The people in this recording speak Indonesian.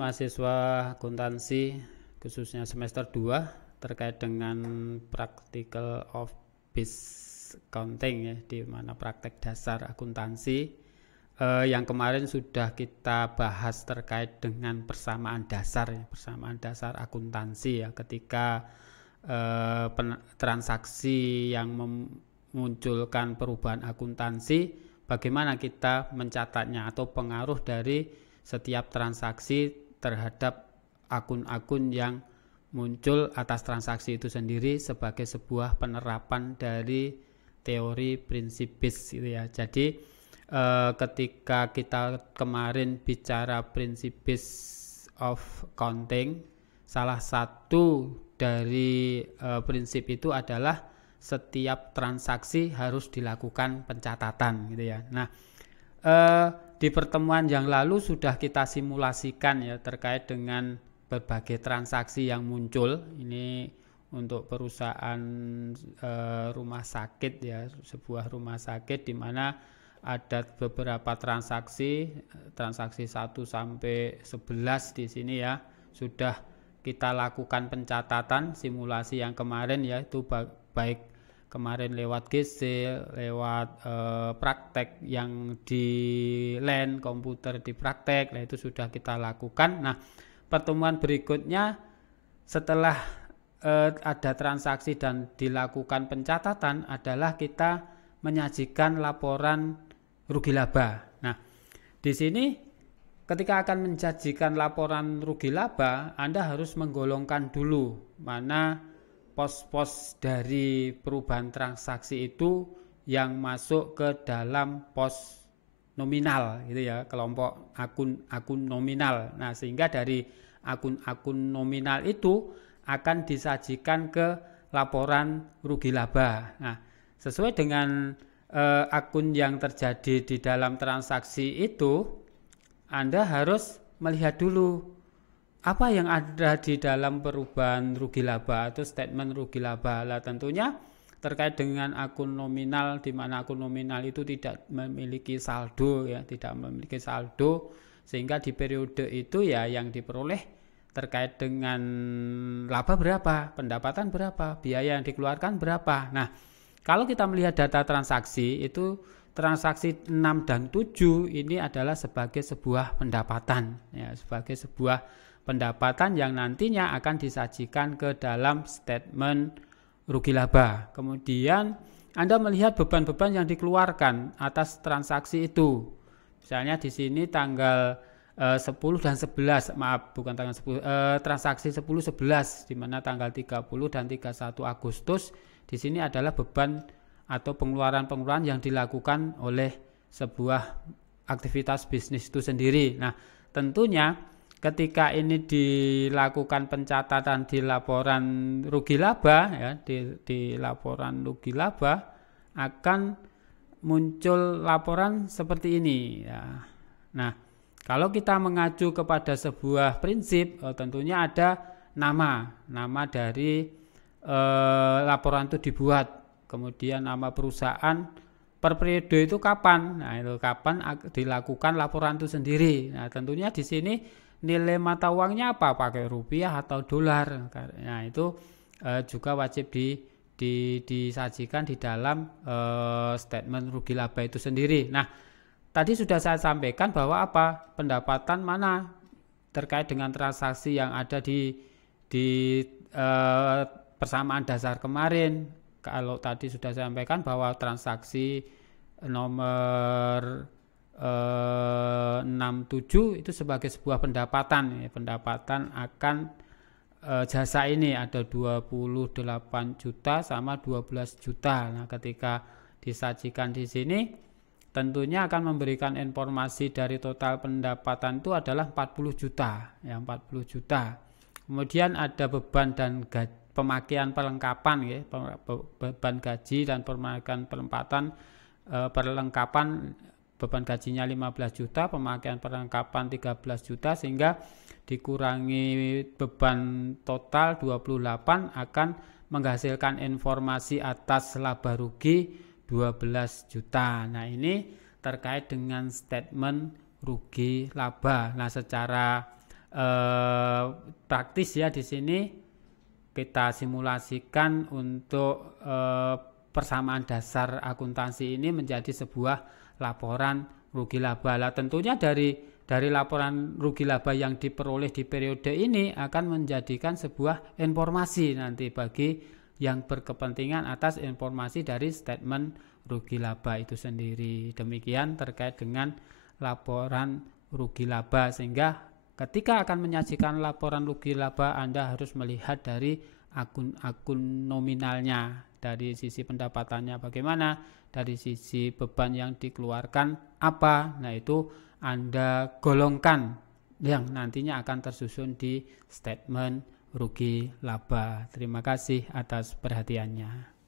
mahasiswa akuntansi khususnya semester 2 terkait dengan practical of business accounting ya, di mana praktek dasar akuntansi yang kemarin sudah kita bahas terkait dengan persamaan dasar ya, persamaan dasar akuntansi ya, ketika transaksi yang memunculkan perubahan akuntansi, bagaimana kita mencatatnya atau pengaruh dari setiap transaksi terhadap akun-akun yang muncul atas transaksi itu sendiri sebagai sebuah penerapan dari teori prinsip BIS gitu ya. Jadi ketika kita kemarin bicara prinsip BIS of accounting, salah satu dari prinsip itu adalah setiap transaksi harus dilakukan pencatatan gitu ya. Nah, di pertemuan yang lalu sudah kita simulasikan ya terkait dengan berbagai transaksi yang muncul. Ini untuk perusahaan rumah sakit ya, sebuah rumah sakit di mana ada beberapa transaksi 1 sampai 11 di sini ya, sudah kita lakukan pencatatan simulasi yang kemarin ya, itu baik kemarin lewat GC, lewat praktek yang di LAN, komputer di praktek, nah itu sudah kita lakukan. Nah, pertemuan berikutnya setelah ada transaksi dan dilakukan pencatatan adalah kita menyajikan laporan rugi laba. Nah, di sini ketika akan menyajikan laporan rugi laba, Anda harus menggolongkan dulu mana pos-pos dari perubahan transaksi itu yang masuk ke dalam pos nominal gitu ya, kelompok akun nominal. Nah, sehingga dari akun nominal itu akan disajikan ke laporan rugi laba. Nah, sesuai dengan akun yang terjadi di dalam transaksi itu, Anda harus melihat dulu apa yang ada di dalam perubahan rugi laba atau statement rugi laba. Lah tentunya terkait dengan akun nominal, di mana akun nominal itu tidak memiliki saldo ya, tidak memiliki saldo, sehingga di periode itu ya yang diperoleh terkait dengan laba berapa, pendapatan berapa, biaya yang dikeluarkan berapa. Nah, kalau kita melihat data transaksi itu, transaksi 6 dan 7 ini adalah sebagai sebuah pendapatan ya, sebagai sebuah pendapatan yang nantinya akan disajikan ke dalam statement rugi laba. Kemudian Anda melihat beban-beban yang dikeluarkan atas transaksi itu. Misalnya di sini tanggal 10 dan 11, maaf bukan tanggal 10, transaksi 10 11 di mana tanggal 30 dan 31 Agustus di sini adalah beban atau pengeluaran-pengeluaran yang dilakukan oleh sebuah aktivitas bisnis itu sendiri. Nah, tentunya ketika ini dilakukan pencatatan di laporan rugi laba ya, di laporan rugi laba akan muncul laporan seperti ini ya. Nah, kalau kita mengacu kepada sebuah prinsip, tentunya ada nama dari laporan itu dibuat, kemudian nama perusahaan per periode itu kapan. Nah, itu kapan dilakukan laporan itu sendiri. Nah, tentunya di sini nilai mata uangnya apa, pakai rupiah atau dolar. Nah, itu juga wajib disajikan di dalam statement rugi laba itu sendiri. Nah, tadi sudah saya sampaikan bahwa apa, pendapatan mana terkait dengan transaksi yang ada di persamaan dasar kemarin. Kalau tadi sudah saya sampaikan bahwa transaksi nomor 67 itu sebagai sebuah pendapatan ya, pendapatan akan jasa ini ada 28 juta sama 12 juta. Nah, ketika disajikan di sini tentunya akan memberikan informasi dari total pendapatan itu adalah 40 juta ya, 40 juta. Kemudian ada beban dan pemakaian perlengkapan ya, beban gaji dan pemakaian perlengkapan, beban gajinya 15 juta, pemakaian perlengkapan 13 juta, sehingga dikurangi beban total 28 akan menghasilkan informasi atas laba rugi 12 juta. Nah, ini terkait dengan statement rugi laba. Nah, secara praktis ya. Di sini kita simulasikan untuk persamaan dasar akuntansi ini menjadi sebuah laporan rugi laba. Lah tentunya dari laporan rugi laba yang diperoleh di periode ini akan menjadikan sebuah informasi nanti bagi yang berkepentingan atas informasi dari statement rugi laba itu sendiri. Demikian terkait dengan laporan rugi laba, sehingga ketika akan menyajikan laporan rugi laba Anda harus melihat dari akun-akun nominalnya, dari sisi pendapatannya bagaimana, dari sisi beban yang dikeluarkan apa. Nah itu Anda golongkan yang nantinya akan tersusun di statement rugi laba. Terima kasih atas perhatiannya.